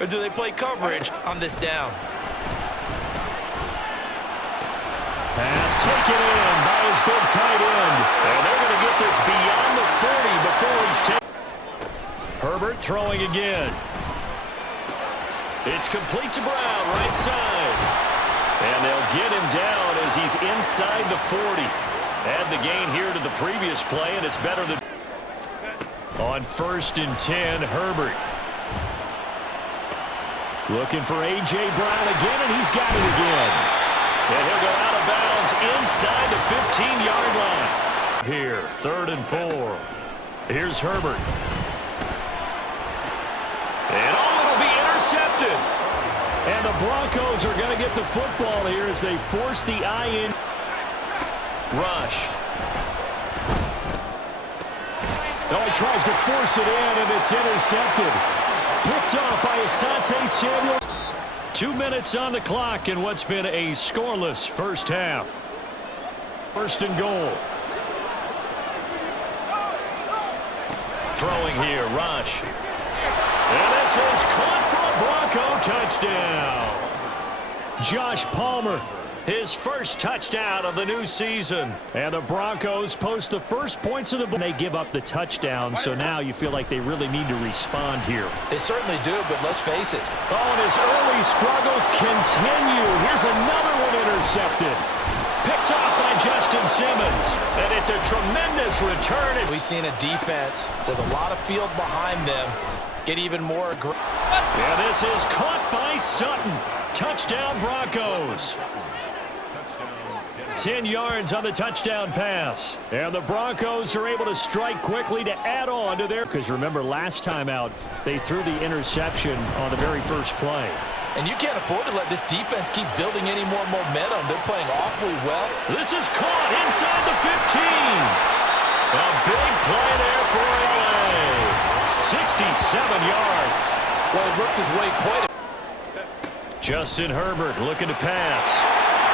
Or do they play coverage on this down? Pass taken in by his big tight end. And they're going to get this beyond the 40 before he's taken. Herbert throwing again. It's complete to Brown, right side. And they'll get him down as he's inside the 40. Add the gain here to the previous play, and it's better than... On 1st and 10, Herbert. Looking for A.J. Brown again, and he's got it again. And he'll go out of bounds inside the 15-yard line. Here, 3rd and 4. Here's Herbert. And it'll be intercepted. And the Broncos are going to get the football here as they force the eye in. Rush. Oh, he tries to force it in, and it's intercepted. Picked off by Asante Samuel. 2 minutes on the clock in what's been a scoreless first half. 1st and goal. Throwing here, Rush. And this is caught for a Bronco touchdown. Josh Palmer, his first touchdown of the new season. And the Broncos post the first points of the ball. They give up the touchdown, so now you feel like they really need to respond here. They certainly do, but let's face it. Oh, and his early struggles continue. Here's another one intercepted. Picked off by Justin Simmons. And it's a tremendous return. We've seen a defense with a lot of field behind them get even more aggressive. And this is caught by Sutton. Touchdown, Broncos. 10 yards on the touchdown pass. And the Broncos are able to strike quickly to add on to their... Because remember, last time out, they threw the interception on the very first play. And you can't afford to let this defense keep building any more momentum. They're playing awfully well. This is caught inside the 15. A big play there for LA. 67 yards. Well, it worked his way quite a... Justin Herbert looking to pass.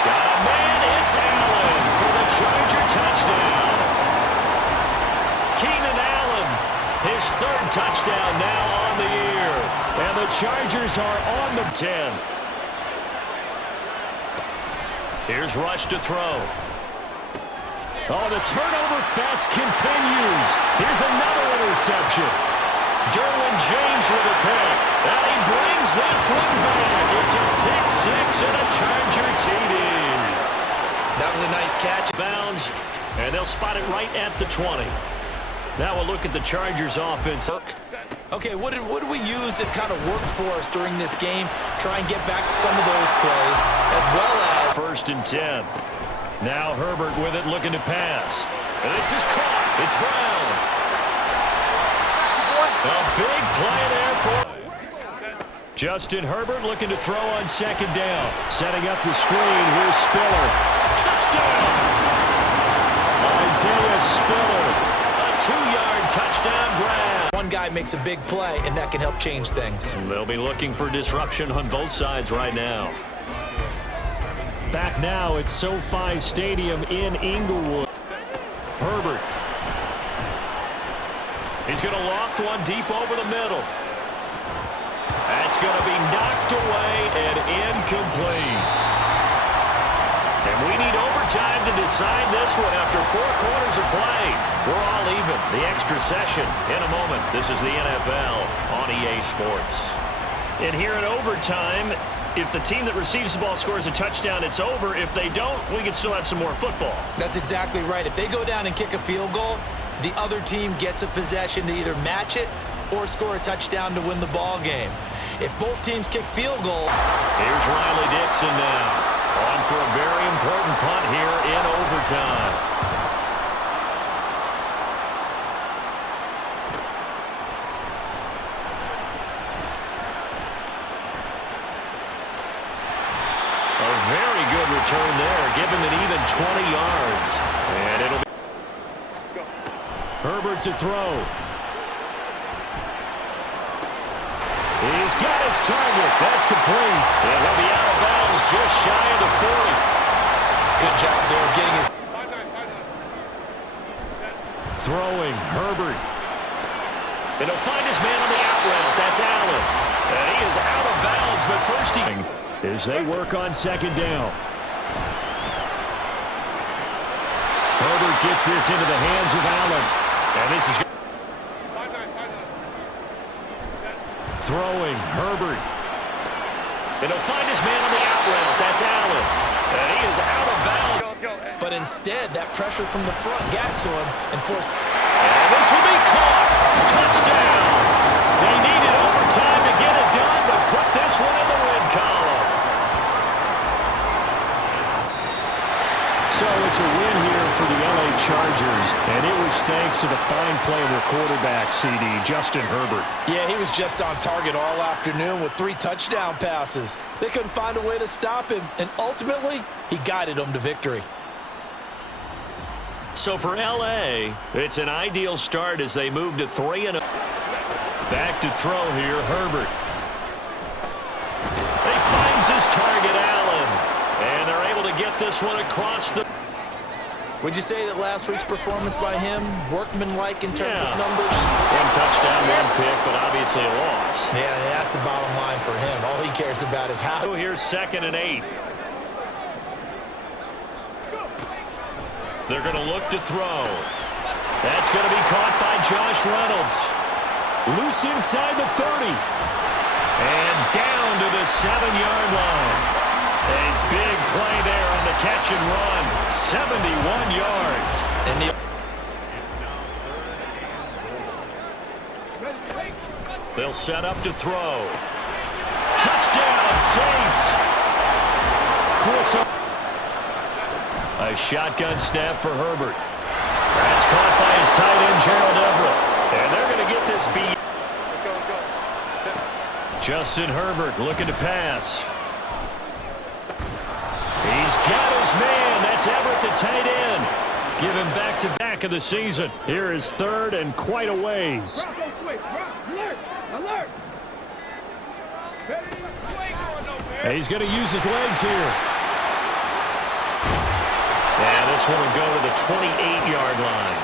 Got a man, it's Allen for the Charger touchdown. Keenan Allen, his 3rd touchdown now on the year. And the Chargers are on the 10. Here's Rush to throw. Oh, the turnover fest continues. Here's another interception. Derwin James with a pick. And he brings this one back. It's a pick 6 and a Charger TD. That was a nice catch. Bounds, and they'll spot it right at the 20. Now we'll look at the Chargers offense. Okay, what did we use that kind of worked for us during this game? Try and get back to some of those plays, as well as... 1st and 10. Now Herbert with it, looking to pass. And this is caught. It's Brown. A big play there for... Justin Herbert looking to throw on 2nd down. Setting up the screen. Here's Spiller. Touchdown! Isaiah Spiller. A 2-yard touchdown grab. One guy makes a big play, and that can help change things. They'll be looking for disruption on both sides right now. Back now at SoFi Stadium in Inglewood. Herbert. He's going to loft one deep over the middle. That's going to be knocked away and incomplete. And we need overtime to decide this one after 4 quarters of play. We're all even. The extra session in a moment. This is the NFL on EA Sports. And here in overtime, if the team that receives the ball scores a touchdown, it's over. If they don't, we can still have some more football. That's exactly right. If they go down and kick a field goal, the other team gets a possession to either match it or score a touchdown to win the ball game. If both teams kick field goal... Here's Riley Dixon now. On for a very important punt here in overtime. A very good return there. Give him an even 20 yards. And it'll be... Herbert to throw. He's got his target. That's complete. And he'll be out of bounds just shy of the 40. Good job there getting his... Throwing, Herbert. And he'll find his man on the out route. That's Allen. And he is out of bounds, but first as they work on second down. Herbert gets this into the hands of Allen. And this is throwing Herbert. And he'll find his man on the out route. That's Allen. And he is out of bounds. But instead, that pressure from the front got to him and forced. And this will be caught. Touchdown. They needed overtime to get it done, but put this one in the win column. So it's a win here for the LA Chargers, and it was thanks to the fine play of their quarterback, CD, Justin Herbert. Yeah, he was just on target all afternoon with 3 touchdown passes. They couldn't find a way to stop him, and ultimately, he guided them to victory. So for LA, it's an ideal start as they move to 3-0. Back to throw here, Herbert. He finds his target, Allen. And they're able to get this one across the... Would you say that last week's performance by him, workmanlike in terms of numbers? 1 touchdown, 1 pick, but obviously a loss. Yeah, that's the bottom line for him. All he cares about is how... Here's 2nd and 8. They're going to look to throw. That's going to be caught by Josh Reynolds. Loose inside the 30. And down to the 7-yard line. A big play there on the catch and run. 71 yards. And they'll set up to throw. Touchdown, Saints. A shotgun snap for Herbert. That's caught by his tight end, Gerald Everett. And they're going to get this beat. Justin Herbert looking to pass. He's got his man. That's Everett, the tight end. Give him back-to-back of the season. Here is 3rd and quite a ways. He's going to use his legs here. And this one will go to the 28-yard line.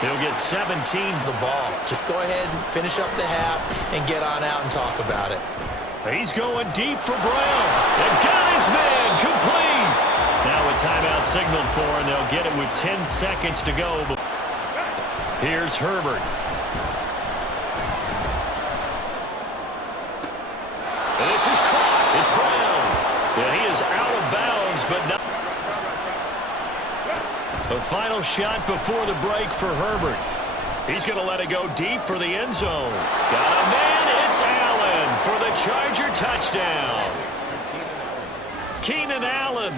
He'll get 17. The ball. Just go ahead and finish up the half and get on out and talk about it. He's going deep for Brown. And got his man complete. Now a timeout signaled for, and they'll get it with 10 seconds to go. Here's Herbert. And this is caught. It's Brown. Yeah, he is out of bounds, but not. The final shot before the break for Herbert. He's going to let it go deep for the end zone. Got a man. It's Allen for the Charger touchdown. Keenan Allen.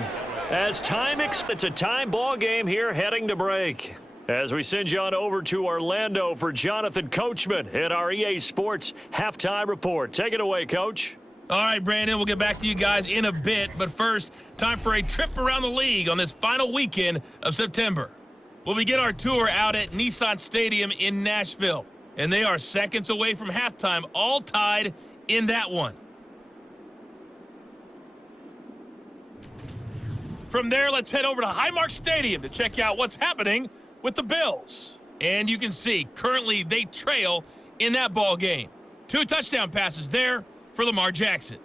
As time it's a time ball game here heading to break. As we send you on over to Orlando for Jonathan Coachman in our EA Sports halftime report. Take it away, Coach. All right, Brandon, we'll get back to you guys in a bit. But first, time for a trip around the league on this final weekend of September. We'll begin our tour out at Nissan Stadium in Nashville. And they are seconds away from halftime, all tied in that one. From there, let's head over to Highmark Stadium to check out what's happening with the Bills. And you can see, currently they trail in that ball game. 2 touchdown passes there for Lamar Jackson.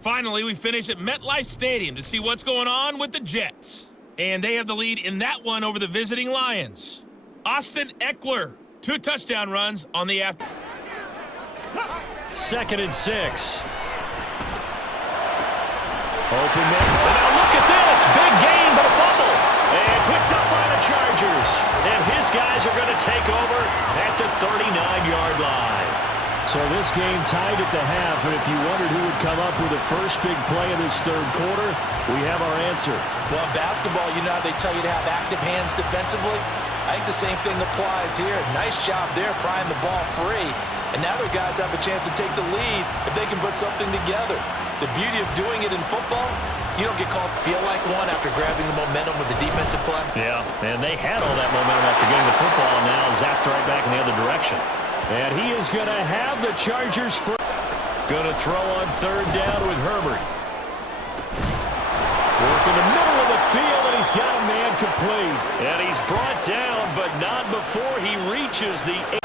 Finally, we finish at MetLife Stadium to see what's going on with the Jets. And they have the lead in that one over the visiting Lions. Austin Eckler, 2 touchdown runs on the after. 2nd and 6. Open man. Now look at this. Big gain, but a fumble. And picked up by the Chargers. And his guys are going to take over at the 39-yard line. So this game tied at the half, and if you wondered who would come up with the first big play in this 3rd quarter, we have our answer. Well, in basketball, you know how they tell you to have active hands defensively? I think the same thing applies here. Nice job there prying the ball free. And now their guys have a chance to take the lead if they can put something together. The beauty of doing it in football, you don't get called feel like one after grabbing the momentum with the defensive play. Yeah, and they had all that momentum after getting the football, and now zapped right back in the other direction. And he is going to have the Chargers for. Going to throw on 3rd down with Herbert. Work in the middle of the field, and he's got a man complete. And he's brought down, but not before he reaches the 8.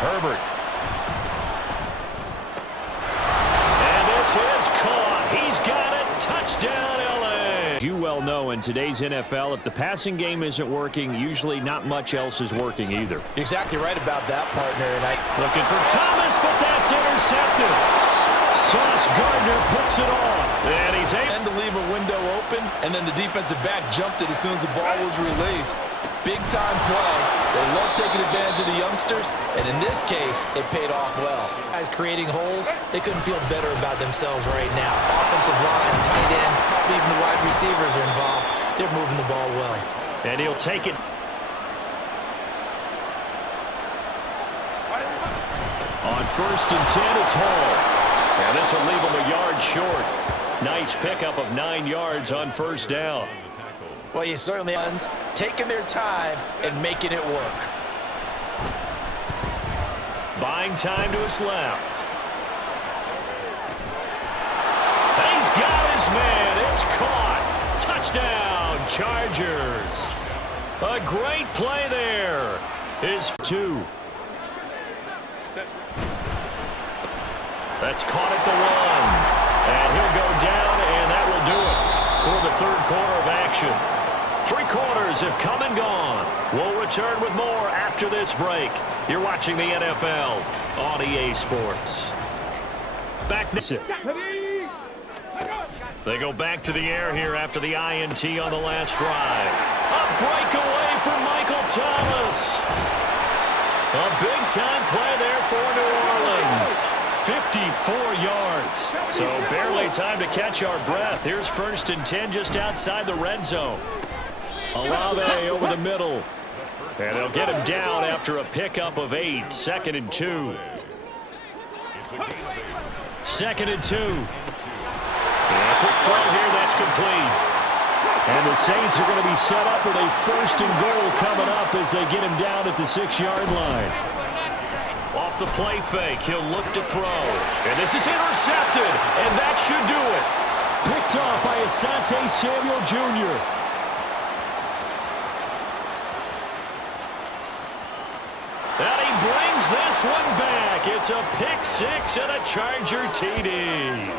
Herbert. And this is caught. He's got it. Touchdown, L.A. You well know in today's NFL, if the passing game isn't working, usually not much else is working either. You're exactly right about that, partner. And looking for Thomas, but that's intercepted. Sauce Gardner puts it off. And he's able to leave a window open, and then the defensive back jumped it as soon as the ball was released. Big-time play. They love taking advantage of the youngsters, and in this case, it paid off well. Guys creating holes, they couldn't feel better about themselves right now. Offensive line, tight end, probably even the wide receivers are involved. They're moving the ball well. And he'll take it. On 1st and 10, it's Hall. And this will leave him a yard short. Nice pickup of 9 yards on 1st down. Well, you certainly are taking their time and making it work. Buying time to his left. He's got his man. It's caught. Touchdown, Chargers. A great play there. Is 2. That's caught at the 1. And he'll go down, and that will do it for the 3rd quarter of action. 3 quarters have come and gone. We'll return with more after this break. You're watching the NFL on EA Sports. Back to They go back to the air here after the INT on the last drive. A breakaway for Michael Thomas. A big-time play there for New Orleans. 54 yards. So barely time to catch our breath. Here's 1st and 10 just outside the red zone. Olave over the middle. And they'll get him down after a pickup of 8. 2nd and 2. 2nd and 2. And a quick throw here, that's complete. And the Saints are going to be set up with a 1st and goal coming up as they get him down at the 6-yard line. Off the play fake, he'll look to throw. And this is intercepted, and that should do it. Picked off by Asante Samuel Jr. And he brings this one back. It's a pick 6 and a Charger TD.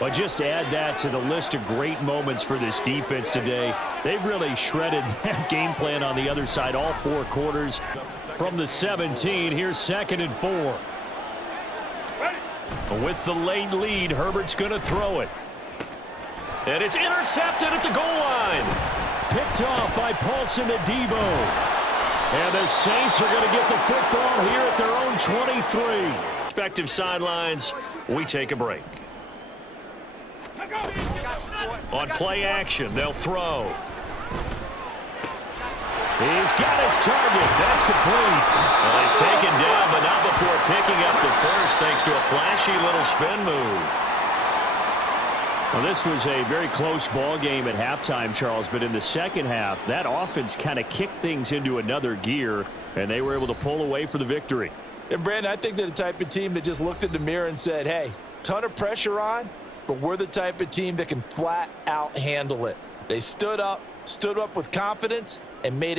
Well, just to add that to the list of great moments for this defense today. They've really shredded that game plan on the other side all 4 quarters. From the 17, here's 2nd and 4. With the late lead, Herbert's going to throw it. And it's intercepted at the goal line. Picked off by Paulson Adebo. And the Saints are going to get the football here at their own 23. Respective sidelines, we take a break. On play action, they'll throw. He's got his target. That's complete. Well, he's taken down, but not before picking up the first, thanks to a flashy little spin move. Well, this was a very close ball game at halftime, Charles, but in the second half, that offense kind of kicked things into another gear, and they were able to pull away for the victory. And, Brandon, I think they're the type of team that just looked in the mirror and said, hey, ton of pressure on, but we're the type of team that can flat out handle it. They stood up with confidence and made it